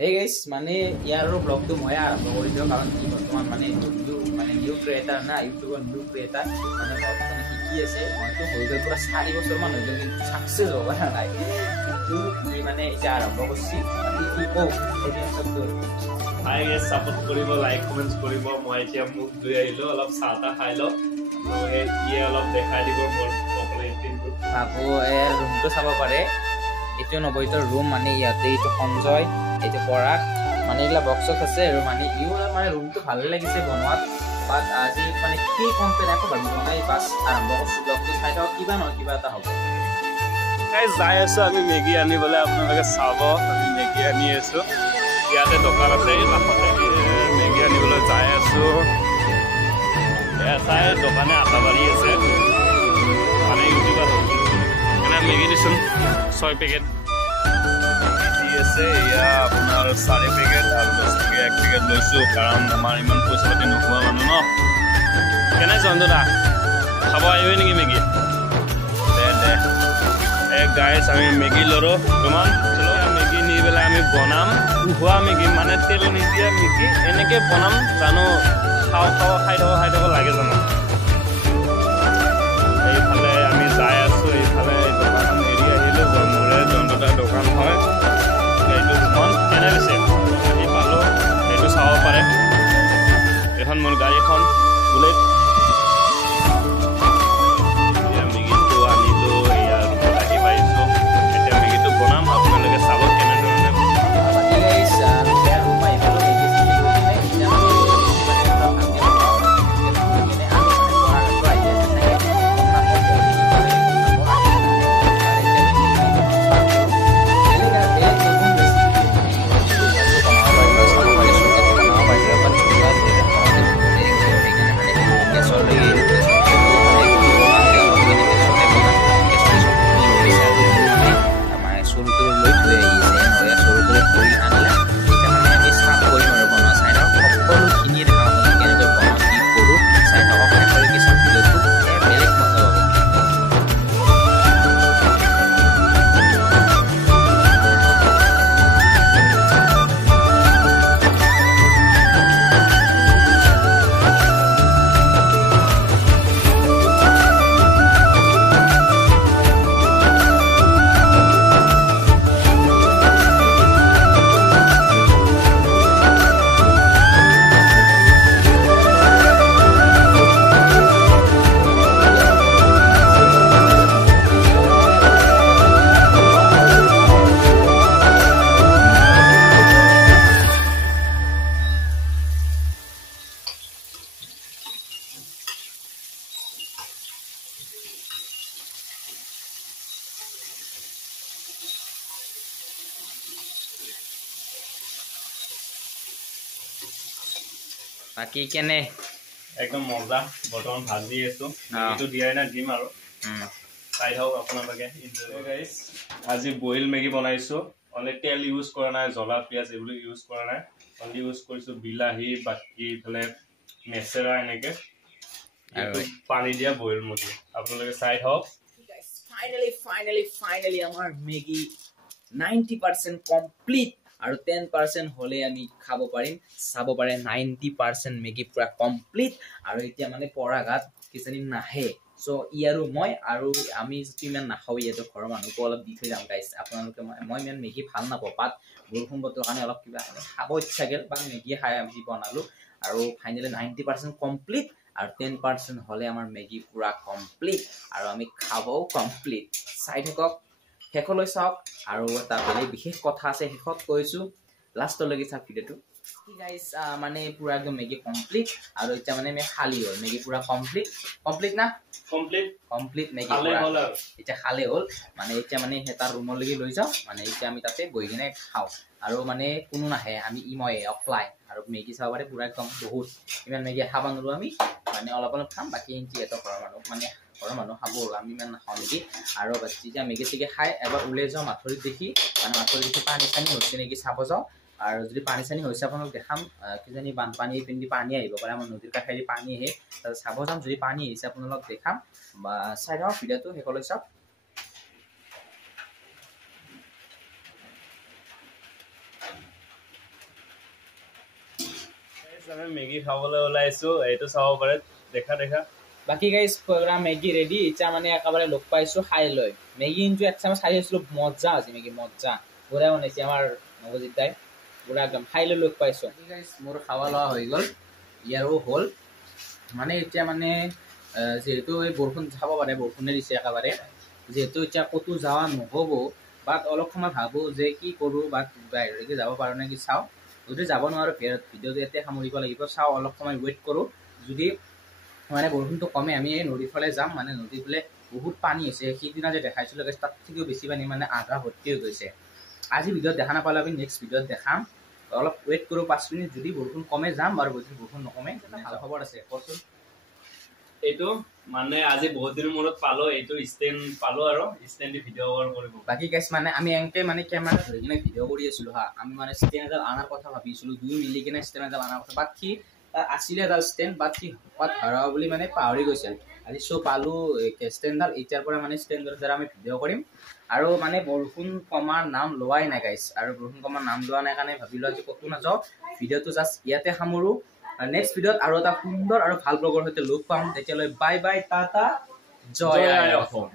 Hey guys, মানে ইয়াৰ ব্লগটো মই আৰম্ভ কৰিছো কাৰণ কি বৰ্তমান মানে নিউ ক্ৰিয়েটাৰ না ইউটিউবৰ নিউ ক্ৰিয়েটাৰ মানে বৰ্তমান শিকি আছে মইতো হৈ গ'ল পুৰা 4 বছৰ মান হৈ গ'ল কিন্তু সাকসেছ হ'ব নাই কিন্তু ই মানে এটা আৰম্ভ কৰিছি কি কও এই সবটো হাই গাইস সাপোৰ্ট কৰিব লাইক কমেন্টস কৰিব মই এতিয়া মুখ ধুই আহিলো অলপ চাহটা খাই ল এই অলপ দেখাই দিব মোৰ পপুলাৰিটিটো বাবু এৰ ৰুমটো চাব পাৰে এটো নবইতৰ ৰুম মানে ইয়াতে এটো সঞ্জয় এটো পৰাক মানে ইলা বক্সত আছে আৰু মানে ইউ মানে ৰুমটো ভাল লাগিছে বনোৱাত বাট আজি মানে কি কম্পেয়াৰ আকৌ ভাবি বনাই পাস আৰম্ভ কৰিছো ব্লগটো চাই থাকক কিবা নহয় কিবা এটা হ'ব গাইস যাই আছো আমি মেগী আনিবলৈ আপোনালোকে চাব আমি মেগী আনি আছো ইয়াতে দোকান আছে এই কাষতে মেগী আনিবলৈ যাই আছো এটাই দোকানে আটা বাঢ়ি আছে মানে ইউটিউবাৰ এনে মেগী দিছোন 6 পেকেট দি আছে ইয়া আপোনাৰ 4 পেকেট আৰু 10 পেকেট 1 পেকেট লৈছো কাৰণ আমাৰ ইমান পইচা পাতি নোহোৱা মানুহ ন কেনে জন্দা খাব আহিবি নেকি মেগী দে গাইস আমি মেগী লৰো তোমাক চলো মেগী নি বেলা আমি বনাম উহোৱা মেগী মানে তেল নিদিয়া মেগী এনেকে বনাম জানো খাই থাক লাগে জানো এইফালে আমি যাই আছো এইফালে দোকান এৰি আহিলো জন্মৰে জন্মটা দোকান হয় এইটো দুখন কেনে দিছে আহি পালো এইটো চাব পাৰে এখন মোৰ গাড়ীখন বুলেট বাকি কেনে একদম মজা বৰ্তমান ভাজি আছো মেগীটো দিয়াই না দিম আৰু চাই থাকক আপোনালোকে গাইস আজি বইল মেগী বনাইছো অনলি তেল ইউজ কৰা নাই জ্বলা পিয়াজ এইবোৰ ইউজ কৰা নাই অনলি ইউজ কৰিছো বিলাহী বাকি ফলে নেচেৰা এনেকে আৰু পানী দিয়া বইল মুগী আপোনালোকে চাই থাকক গাইস ফাইনালি আমাৰ মেগী 90% কমপ্লিট আৰু 10% হলে আমি খাব পাৰিম চাব পাৰে 90% মেগী পুৰা কমপ্লিট আৰু এতিয়া মানে পৰাঘাত কিজানি নাহে সো ইয়াৰো মই আৰু আমি যদি ইমান নাখাও ইয়াতো ঘৰৰ মানুহকো অলপ দি থৈ যাম গাইস আপোনালোকে মই ইমান মেগী ভাল নাপাওঁ পাত বৰষুণ বতৰ কাৰণে অলপ কিবা খাব ইচ্ছা গেল বা মেগী খাই আমি বনালো আৰু ফাইনালি 90% কমপ্লিট আৰু 10% হলে আমাৰ মেগী পুৰা কমপ্লিট আৰু আমি খাবও কমপ্লিট চাই থাকক শেষলৈ চাওক আৰু এটা বেলেগ বিশেষ কথা আছে শেষত কৈছো লাষ্টলৈকে চাওক ভিডিওটো গাইস মানে পুৰা একদম মেগী কমপ্লিট আৰু এটা মানে আমি খালি হ'ল মেগী পুৰা কমপ্লিট না কমপ্লিট মেগী পুৰা এটা খালে হ'ল মানে এটা মানে হেতা ৰুমলৈকে লৈ যাও মানে এটা আমি তাতে বহি কিনে খাও আৰু মানে কোনো নাহে আমি মই অফলাই আৰু মেগী চাব পাৰে পুৰা একদম বহুত ইমান মেগী খাব নোৱাৰো আমি মানে অলপ খাম বাকি ইঞ্চি এটা ঘৰৰ মানুহ মানে ঘৰৰ মানুহ খাব আমি ইমান নাখাওঁ নেকি আৰু যেতিয়া মেগী চিগি খাই এবাৰ ওলাই যাওঁ মাথৰিত দেখি মানে মাথৰিত দেখি পানী চানী হৈছে নেকি চাব যাওঁ আৰু যদি পানী চানী হৈছে আপোনালোক দেখাম কিজানি বানপানী পিন্ধি পানী আহিব পাৰে আমাৰ নদীৰ কাষেদি পানী আহে চাব যাম যদি পানী আহিছে আপোনালোক দেখাম বা চাই থাকক ভিডিওটো শেষলৈ চাওক আমি মেগী খাবলৈ ওলাইছো এইটো চাব পাৰে দেখা দেখা বাকি গাইজ পুৰা মেগী ৰেডি এতিয়া মানে একেবাৰে লগ পাইছো খাই লৈ মেগী কিন্তু এক চামুচ খাই আছিলো মজা আছে মেগী মজা পুৰা বনাইছে আমাৰ নৱজিৎ দাই পুৰা একদম খাই লৈ লগ পাইছো গাইজ মোৰ খাৱা লোৱা হৈ গ'ল ইয়াৰো হ'ল মানে এতিয়া মানে যেহেতু এই বৰষুণ চাব পাৰে বৰষুণে দিছে একেবাৰে যেহেতু এতিয়া ক'তো যোৱা নহ'ব বাট অলপ সময় ভাবোঁ যে কি কৰোঁ বাট বাহিৰলৈকে যাব পাৰোঁ নে কি চাওঁ যদি যাব নোৱাৰোঁ ভিডিঅ'টো ইয়াতে সামৰিব লাগিব চাওঁ অলপ সময় ৱেইট কৰোঁ যদি মানে বৰষুণটো কমে আমি এই নদীৰ ফালে যাম মানে নদীৰ ফালে বহুত পানী হৈছে সিদিনা যে দেখাইছিলোঁ তাত থেকেও বেছি পানী মানে আধা ভৰ্তি হৈ গৈছে আজি ভিডিঅ'ত দেখা নাপালে আমি নেক্সট ভিডিঅ'ত দেখাম অলপ ৱেইট কৰোঁ 5 মিনিট যদি বৰষুণ কমে যাম আৰু যদি বৰষুণ নকমে ভাল খবৰ আছে কচোন এইটো মানে আজি বহুত দিনৰ মূৰত পালো এইটো ষ্টেণ্ড পালো আৰু ষ্টেণ্ড দি ভিডিঅ' কল কৰিব বাকি গাইছ মানে আমি এনেকৈ মানে কেমেৰা ধৰি কিনে ভিডিঅ' কৰি আছিলোঁ হা আমি মানে ষ্টেণ্ড এডাল অনাৰ কথা ভাবিছিলোঁ দুই মিলি কিনে ষ্টেণ্ড এডাল অনাৰ কথা বাট সি আছিলে এডাল ষ্টেণ্ড বাট সি ক'ত হেৰাব বুলি মানে পাহৰি গৈছিল আজি চ' পালোঁ ষ্টেণ্ডডাল এতিয়াৰ পৰা মানে ষ্টেণ্ডৰ দ্বাৰা আমি ভিডিঅ' কৰিম আৰু মানে বৰষুণ কমাৰ নাম লোৱাই নাই গাইছ আৰু বৰষুণ কমাৰ নাম লোৱা নাই কাৰণে ভাবিলোঁ আজি ক'তো নাযাওঁ ভিডিঅ'টো জাষ্ট ইয়াতে সামৰোঁ নেক্সট ভিডিঅ'ত আৰু এটা সুন্দৰ আৰু ভাল ব্লগৰ সৈতে লগ পাম তেতিয়ালৈ বাই বাই টাটা জয় আই অসম